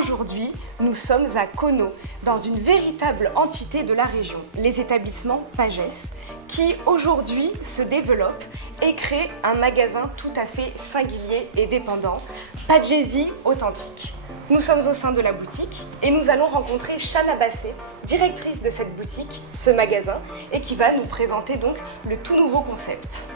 Aujourd'hui, nous sommes à Kono, dans une véritable entité de la région, les établissements Pagès, qui aujourd'hui se développent et créent un magasin tout à fait singulier et dépendant, Pagesi Authentique. Nous sommes au sein de la boutique et nous allons rencontrer Chana Bassé, directrice de cette boutique, ce magasin, et qui va nous présenter donc le tout nouveau concept.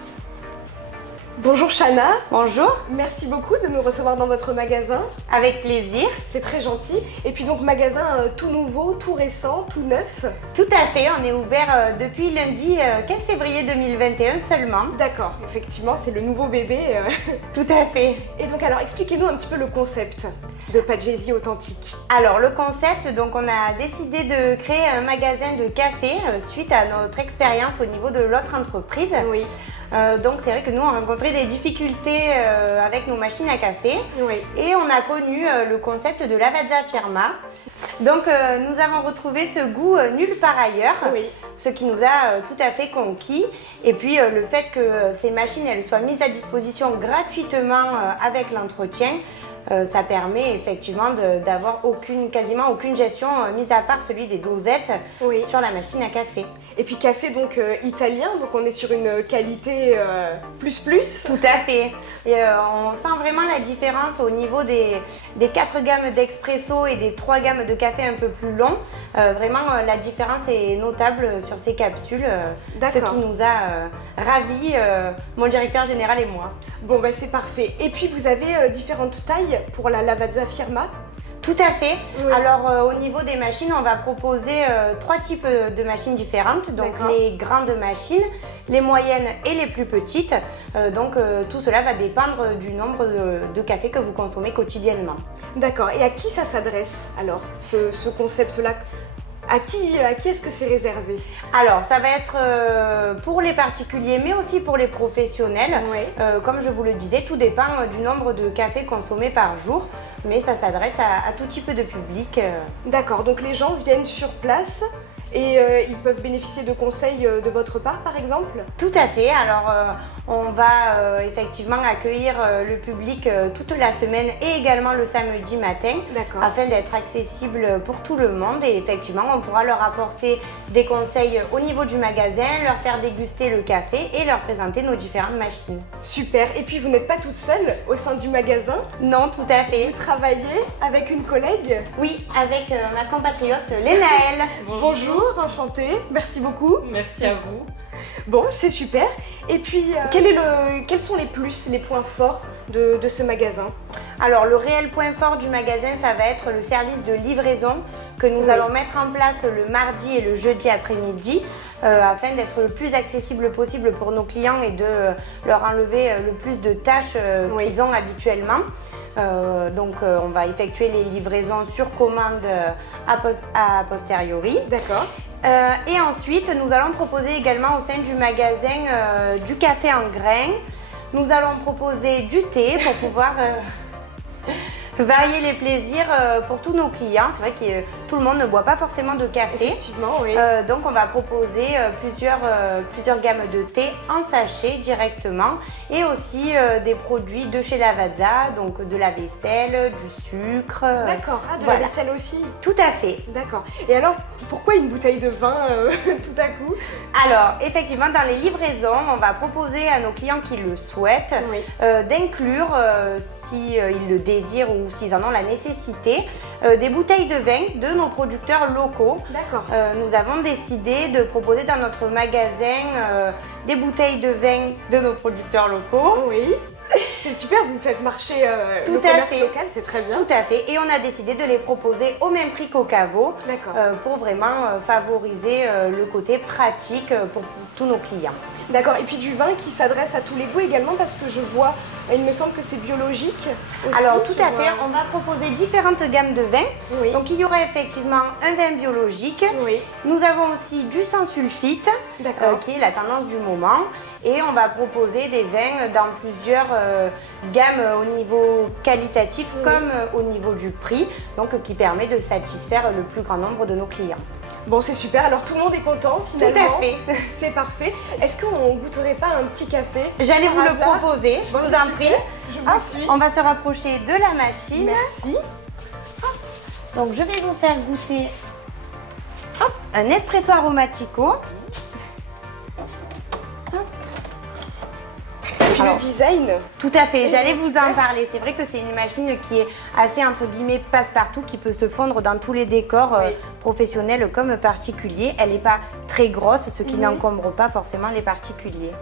Bonjour Chana. Bonjour. Merci beaucoup de nous recevoir dans votre magasin. Avec plaisir. C'est très gentil. Et puis donc magasin tout nouveau, tout récent, tout neuf. Tout à fait, on est ouvert depuis lundi 15 février 2021 seulement. D'accord, effectivement c'est le nouveau bébé. Tout à fait. Et donc alors expliquez-nous un petit peu le concept de Pagesi Authentique. Alors le concept, donc on a décidé de créer un magasin de café suite à notre expérience au niveau de l'autre entreprise. Oui. Donc c'est vrai que nous on rencontrait des difficultés avec nos machines à café. Oui. Et on a connu le concept de Lavazza Firma. Donc nous avons retrouvé ce goût nulle part ailleurs, Oui. ce qui nous a tout à fait conquis. Et puis le fait que ces machines elles soient mises à disposition gratuitement avec l'entretien, ça permet effectivement d'avoir quasiment aucune gestion, mis à part celui des dosettes Oui. sur la machine à café. Et puis café donc italien, donc on est sur une qualité plus. Tout à fait. Et on sent vraiment la différence au niveau des 4 gammes d'expresso et des 3 gammes de café un peu plus longs. Vraiment la différence est notable sur ces capsules, ce qui nous a ravis, mon directeur général et moi. Bon bah c'est parfait. Et puis vous avez différentes tailles pour la Lavazza Firma. Tout à fait. Oui. Alors au niveau des machines, on va proposer 3 types de machines différentes. Donc les grandes machines, les moyennes et les plus petites. Tout cela va dépendre du nombre de cafés que vous consommez quotidiennement. D'accord. Et à qui ça s'adresse alors, ce concept-là? À qui est-ce que c'est réservé? Alors, ça va être pour les particuliers, mais aussi pour les professionnels. Oui. Comme je vous le disais, tout dépend du nombre de cafés consommés par jour, mais ça s'adresse à tout type de public. D'accord, donc les gens viennent sur place et ils peuvent bénéficier de conseils de votre part par exemple? Tout à fait, alors on va effectivement accueillir le public toute la semaine et également le samedi matin, afin d'être accessible pour tout le monde, et effectivement on pourra leur apporter des conseils au niveau du magasin, leur faire déguster le café et leur présenter nos différentes machines. Super, et puis vous n'êtes pas toute seule au sein du magasin? Non, tout à fait. Vous travaillez avec une collègue? Oui, avec ma compatriote Lénaëlle. Bonjour, enchantée, merci beaucoup. Merci à vous. Bon, c'est super. Et puis, quels sont les plus, les points forts de ce magasin? Alors, le réel point fort du magasin, ça va être le service de livraison que nous allons mettre en place le mardi et le jeudi après-midi afin d'être le plus accessible possible pour nos clients et de leur enlever le plus de tâches qu'ils ont habituellement. On va effectuer les livraisons sur commande a posteriori. D'accord. Et ensuite, nous allons proposer également au sein du magasin du café en grains. Nous allons proposer du thé pour pouvoir varier les plaisirs pour tous nos clients. C'est vrai que tout le monde ne boit pas forcément de café. Effectivement, oui. Donc on va proposer plusieurs gammes de thé en sachet directement, et aussi des produits de chez Lavazza, donc de la vaisselle, du sucre. D'accord, de la vaisselle aussi. Tout à fait. D'accord. Et alors, pourquoi une bouteille de vin tout à coup? Alors, effectivement, dans les livraisons, on va proposer à nos clients qui le souhaitent d'inclure, s'ils le désirent ou s'ils en ont la nécessité, des bouteilles de vin de nos producteurs locaux. D'accord. Nous avons décidé de proposer dans notre magasin des bouteilles de vin de nos producteurs locaux. Oui. C'est super, vous faites marcher le commerce local, c'est très bien. Tout à fait, et on a décidé de les proposer au même prix qu'au caveau pour vraiment favoriser le côté pratique pour tous nos clients. D'accord, et puis du vin qui s'adresse à tous les goûts également, parce que je vois, il me semble que c'est biologique aussi. Alors tout à fait, on va proposer différentes gammes de vins. Oui. Donc il y aura effectivement un vin biologique. Oui. Nous avons aussi du sans sulfite, qui est la tendance du moment. Et on va proposer des vins dans plusieurs gammes au niveau qualitatif comme au niveau du prix, donc qui permet de satisfaire le plus grand nombre de nos clients. Bon, c'est super, alors tout le monde est content finalement. Tout à fait. C'est parfait. Est-ce qu'on goûterait pas un petit café? J'allais vous le proposer, je vous en prie. Je vous suis. On va se rapprocher de la machine. Merci. Donc je vais vous faire goûter un espresso aromatico. Et puis le design. Tout à fait, Oui, j'allais oui, vous super. en parler. C'est vrai que c'est une machine qui est assez entre guillemets passe-partout, qui peut se fondre dans tous les décors Oui. professionnels comme particuliers. Elle n'est pas très grosse, ce qui Mhm. n'encombre pas forcément les particuliers.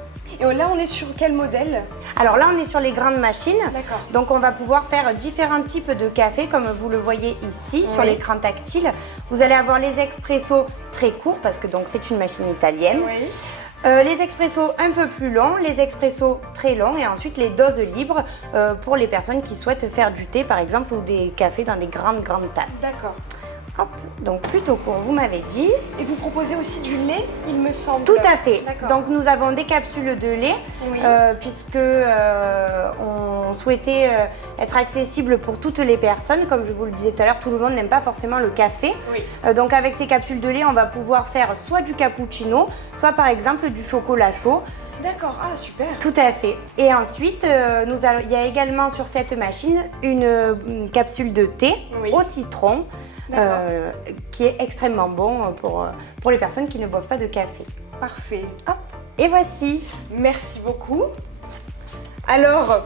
Et là, on est sur quel modèle? Alors là, on est sur les grandes machines. D'accord. Donc on va pouvoir faire différents types de café comme vous le voyez ici sur Oui. l'écran tactile. Vous allez avoir les expressos très courts parce que donc c'est une machine italienne. Oui. Les expressos un peu plus longs, les expressos très longs et ensuite les doses libres pour les personnes qui souhaitent faire du thé par exemple ou des cafés dans des grandes tasses. D'accord. Hop, donc plutôt court, vous m'avez dit. Et vous proposez aussi du lait, il me semble. Tout à fait. D'accord. Donc nous avons des capsules de lait Oui. puisque on souhaitait être accessible pour toutes les personnes. Comme je vous le disais tout à l'heure, tout le monde n'aime pas forcément le café. Oui. Donc avec ces capsules de lait, on va pouvoir faire soit du cappuccino, soit par exemple du chocolat chaud. D'accord, ah super. Tout à fait. Et ensuite, il y a également sur cette machine une capsule de thé Oui. au citron. Qui est extrêmement bon pour les personnes qui ne boivent pas de café. Parfait. Hop, et voici. Merci beaucoup. Alors,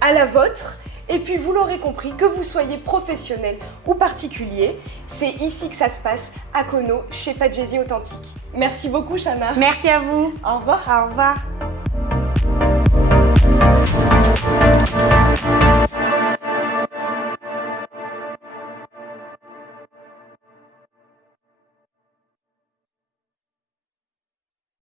à la vôtre. Et puis, vous l'aurez compris, que vous soyez professionnel ou particulier, c'est ici que ça se passe, à Kono, chez Pagesi Authentique. Merci beaucoup, Chana. Merci à vous. Au revoir. Au revoir.